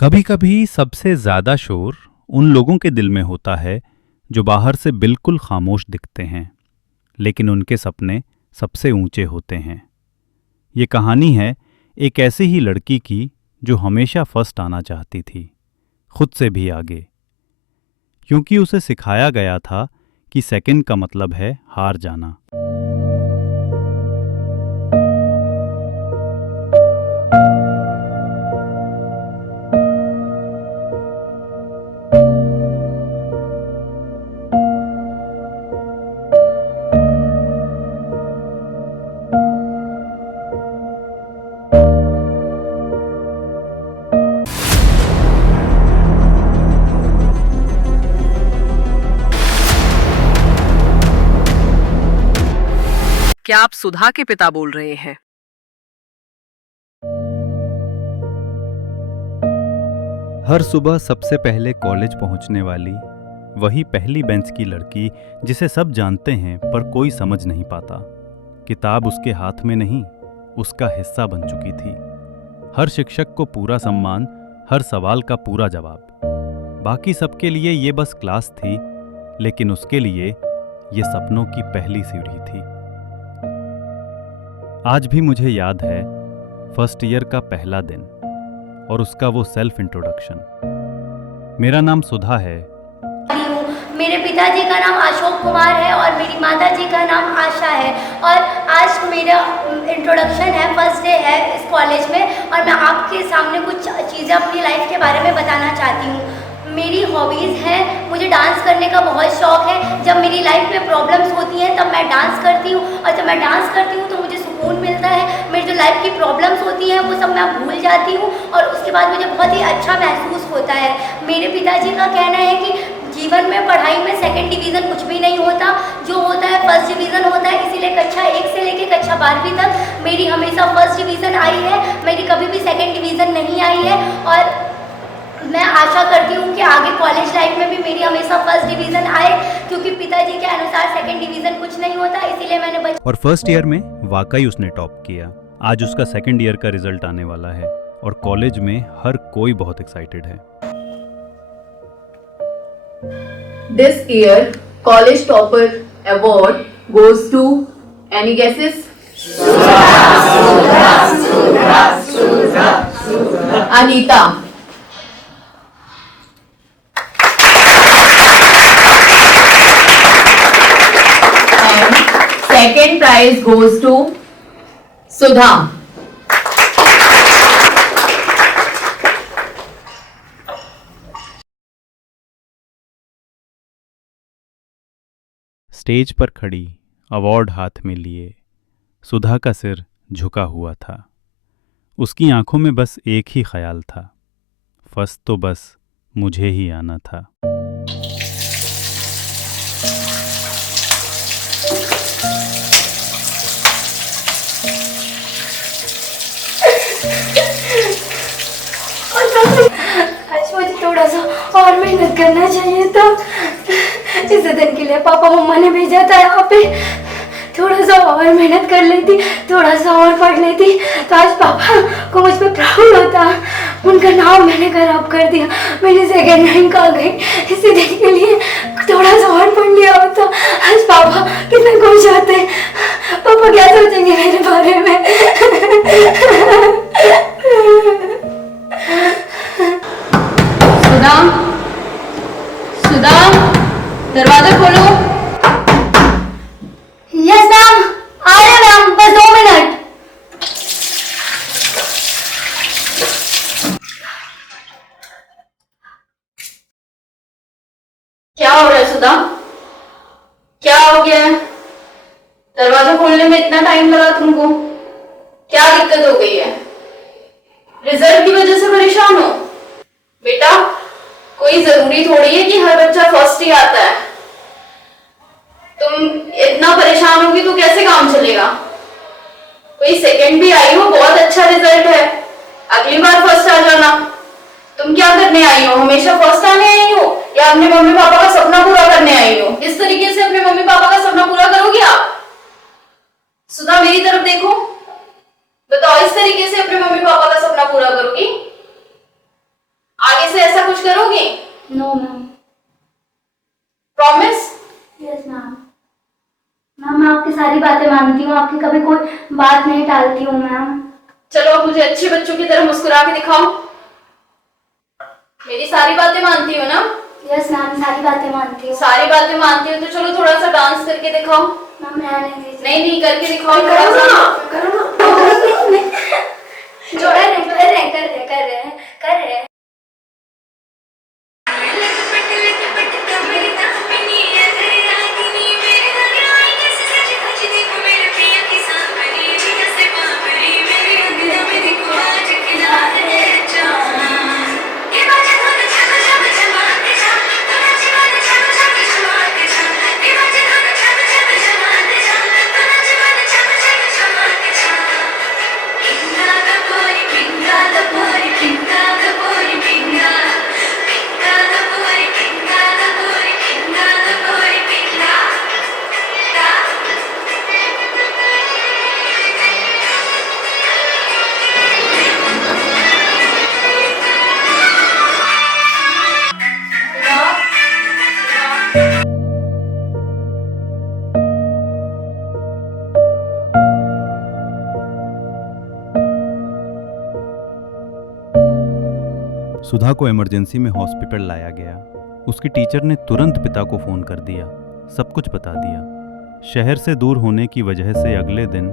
कभी कभी सबसे ज्यादा शोर उन लोगों के दिल में होता है जो बाहर से बिल्कुल खामोश दिखते हैं, लेकिन उनके सपने सबसे ऊंचे होते हैं। ये कहानी है एक ऐसी ही लड़की की जो हमेशा फर्स्ट आना चाहती थी, खुद से भी आगे, क्योंकि उसे सिखाया गया था कि सेकंड का मतलब है हार जाना। क्या आप सुधा के पिता बोल रहे हैं? हर सुबह सबसे पहले कॉलेज पहुंचने वाली वही पहली बेंच की लड़की जिसे सब जानते हैं पर कोई समझ नहीं पाता। किताब उसके हाथ में नहीं, उसका हिस्सा बन चुकी थी। हर शिक्षक को पूरा सम्मान, हर सवाल का पूरा जवाब। बाकी सबके लिए ये बस क्लास थी, लेकिन उसके लिए ये सपनों की पहली सीढ़ी थी। आज भी मुझे याद है फर्स्ट ईयर का पहला दिन और उसका वो सेल्फ इंट्रोडक्शन। मेरा नाम सुधा है। मेरे पिताजी का नाम अशोक कुमार है और मेरी माताजी का नाम आशा है। और आज मेरा इंट्रोडक्शन है, फर्स्ट डे है इस कॉलेज में, और मैं आपके सामने कुछ चीज़ें अपनी लाइफ के बारे में बताना चाहती हूँ। मेरी हॉबीज़ हैं, मुझे डांस करने का बहुत शौक़ है। जब मेरी लाइफ में प्रॉब्लम्स होती हैं तब मैं डांस करती हूँ, और जब मैं डांस करती हूँ तो मुझे सुकून मिलता है। मेरी जो लाइफ की प्रॉब्लम्स होती हैं वो सब मैं भूल जाती हूँ और उसके बाद मुझे बहुत ही अच्छा महसूस होता है। मेरे पिताजी का कहना है कि जीवन में पढ़ाई में सेकंड डिवीज़न कुछ भी नहीं होता, जो होता है फर्स्ट डिवीज़न होता है। इसीलिए कक्षा 1 से लेकर कक्षा 12वीं तक मेरी हमेशा फर्स्ट डिवीज़न आई है, मेरी कभी भी सेकंड डिवीज़न नहीं आई है। और मैं आशा करती हूँ कि आगे कॉलेज लाइफ में भी मेरी हमेशा फर्स्ट डिवीज़न आए, क्योंकि पिताजी के अनुसार सेकंड डिवीज़न कुछ नहीं होता। इसीलिए मैंने और फर्स्ट ईयर में वाकई उसने टॉप किया। आज उसका सेकंड ईयर का रिजल्ट आने वाला है और कॉलेज में हर कोई बहुत एक्साइटेड है। This year, college topper award goes to any guesses? Anita. And second prize goes to Sudha. Stage पर खड़ी, अवार्ड हाथ में लिए, सुधा का सिर झुका हुआ था। उसकी आंखों में बस एक ही ख्याल था, फर्स्ट तो बस मुझे ही आना था। आज मुझे थोड़ा सा और मेहनत करना चाहिए था। इस दिन के लिए पापा मम्मा ने भेजा था यहाँ पे। थोड़ा सा और मेहनत कर लेती, थोड़ा सा और पढ़ लेती तो आज पापा को मुझ पर प्राउड होता। उनका नाम मैंने खराब कर दिया, मेरी सेकेंड रैंक आ गई। इसी दिन के लिए थोड़ा सा और पढ़ लिया होता, आज पापा कितने खुश होते। पापा क्या सोचेंगे मेरे बारे में। सुधा, सुधा, दरवाजा खोलो। यस मैम, आ रहे मैम, बस 2 मिनट। क्या हो रहा है सुधा? क्या हो गया है? दरवाजा खोलने में इतना टाइम लगा तुमको? क्या दिक्कत हो गई है? रिजल्ट की वजह से परेशान हो? बेटा, कोई जरूरी थोड़ी है कि हर बच्चा फर्स्ट ही आता है। तुम इतना परेशान होगी तो कैसे काम चलेगा? कोई सेकंड भी आई हो, बहुत अच्छा रिजल्ट है, अगली बार फर्स्ट आ जाना। तुम क्या करने आई हो? हमेशा फर्स्ट आने आई हो या अपने मम्मी पापा का सपना पूरा करने आई हो? इस तरीके से अपने मम्मी पापा का सपना पूरा करोगी आप? सुधा, मेरी तरफ देखो, बताओ, इस तरीके से अपने मम्मी पापा का सपना पूरा करोगी? आगे से ऐसा कुछ करोगे? No ma'am. Promise? Yes ma'am. Ma'am मैं आपकी सारी बातें मानती हूँ, आपकी कभी कोई बात नहीं टालती हूँ मैम। चलो अब मुझे अच्छे बच्चों की तरह मुस्कुरा के दिखाओ। मेरी सारी बातें मानती हो ना? यस मैम, सारी बातें मानती हूँ। सारी बातें मानती हो तो चलो थोड़ा सा डांस करके दिखाओ। मैम मैं नहीं दीजिए। नहीं नहीं करके दिखाओ थोड़ा सा। कर रहे हैं। सुधा को इमरजेंसी में हॉस्पिटल लाया गया। उसकी टीचर ने तुरंत पिता को फ़ोन कर दिया, सब कुछ बता दिया। शहर से दूर होने की वजह से अगले दिन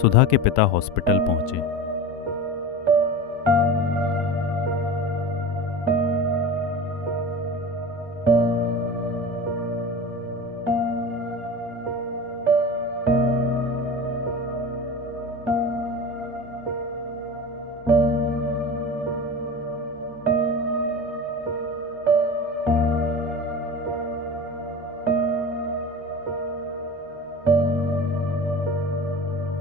सुधा के पिता हॉस्पिटल पहुंचे।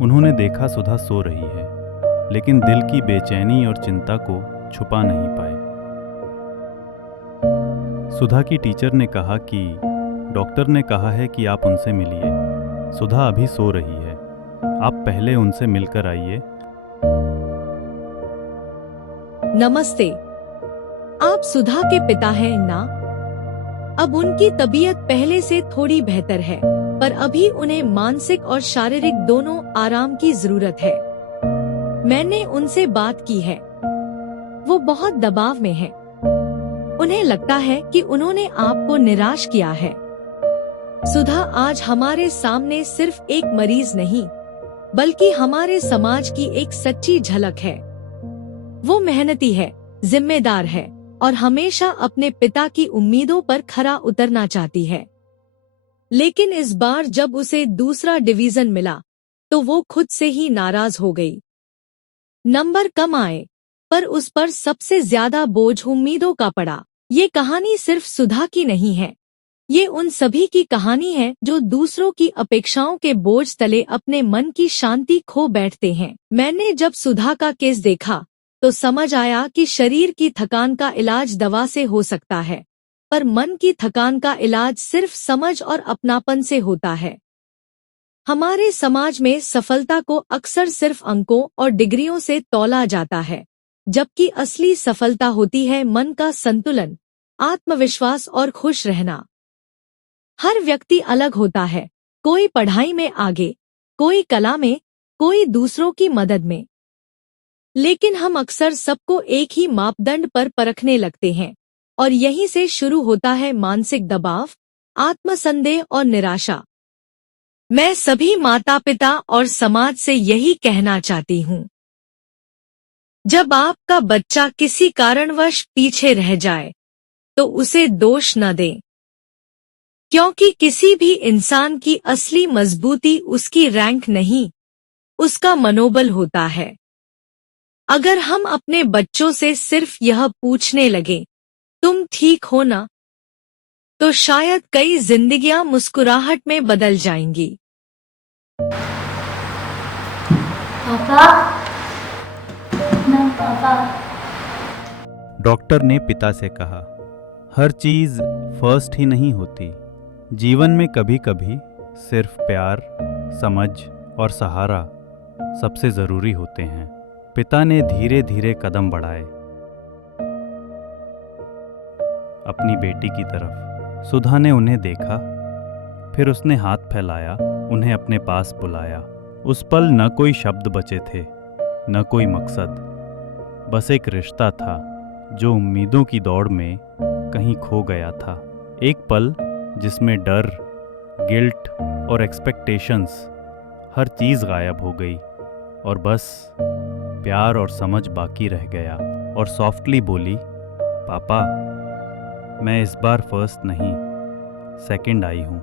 उन्होंने देखा सुधा सो रही है, लेकिन दिल की बेचैनी और चिंता को छुपा नहीं पाए। सुधा की टीचर ने कहा कि डॉक्टर ने कहा है कि आप उनसे मिलिए। सुधा अभी सो रही है, आप पहले उनसे मिलकर आइए। नमस्ते, आप सुधा के पिता हैं ना? अब उनकी तबीयत पहले से थोड़ी बेहतर है, पर अभी उन्हें मानसिक और शारीरिक दोनों आराम की जरूरत है। मैंने उनसे बात की है, वो बहुत दबाव में हैं। उन्हें लगता है कि उन्होंने आपको निराश किया है। सुधा आज हमारे सामने सिर्फ एक मरीज नहीं, बल्कि हमारे समाज की एक सच्ची झलक है। वो मेहनती है, जिम्मेदार है और हमेशा अपने पिता की उम्मीदों पर खरा उतरना चाहती है। लेकिन इस बार जब उसे दूसरा डिवीजन मिला, तो वो खुद से ही नाराज हो गई। नंबर कम आए, पर उस पर सबसे ज्यादा बोझ उम्मीदों का पड़ा। ये कहानी सिर्फ सुधा की नहीं है, ये उन सभी की कहानी है जो दूसरों की अपेक्षाओं के बोझ तले अपने मन की शांति खो बैठते हैं। मैंने जब सुधा का केस देखा, तो समझ आया कि शरीर की थकान का इलाज दवा से हो सकता है, पर मन की थकान का इलाज सिर्फ समझ और अपनापन से होता है। हमारे समाज में सफलता को अक्सर सिर्फ अंकों और डिग्रियों से तौला जाता है, जबकि असली सफलता होती है मन का संतुलन, आत्मविश्वास और खुश रहना। हर व्यक्ति अलग होता है, कोई पढ़ाई में आगे, कोई कला में, कोई दूसरों की मदद में। लेकिन हम अक्सर सबको एक ही मापदंड पर परखने लगते हैं, और यहीं से शुरू होता है मानसिक दबाव, आत्मसंदेह और निराशा। मैं सभी माता पिता और समाज से यही कहना चाहती हूँ, जब आपका बच्चा किसी कारणवश पीछे रह जाए, तो उसे दोष न दें, क्योंकि किसी भी इंसान की असली मजबूती उसकी रैंक नहीं, उसका मनोबल होता है। अगर हम अपने बच्चों से सिर्फ यह पूछने लगे, तुम ठीक हो ना, तो शायद कई जिंदगियां मुस्कुराहट में बदल जाएंगी। पापा, ना पापा। डॉक्टर ने पिता से कहा, हर चीज फर्स्ट ही नहीं होती। जीवन में कभी कभी सिर्फ प्यार, समझ और सहारा सबसे जरूरी होते हैं। पिता ने धीरे धीरे कदम बढ़ाए। अपनी बेटी की तरफ। सुधा ने उन्हें देखा, फिर उसने हाथ फैलाया, उन्हें अपने पास बुलाया। उस पल न कोई शब्द बचे थे, न कोई मकसद, बस एक रिश्ता था जो उम्मीदों की दौड़ में कहीं खो गया था। एक पल जिसमें डर, गिल्ट और एक्सपेक्टेशंस, हर चीज़ गायब हो गई और बस प्यार और समझ बाकी रह गया। और सॉफ्टली बोली, पापा, मैं इस बार फर्स्ट नहीं, सेकंड आई हूँ।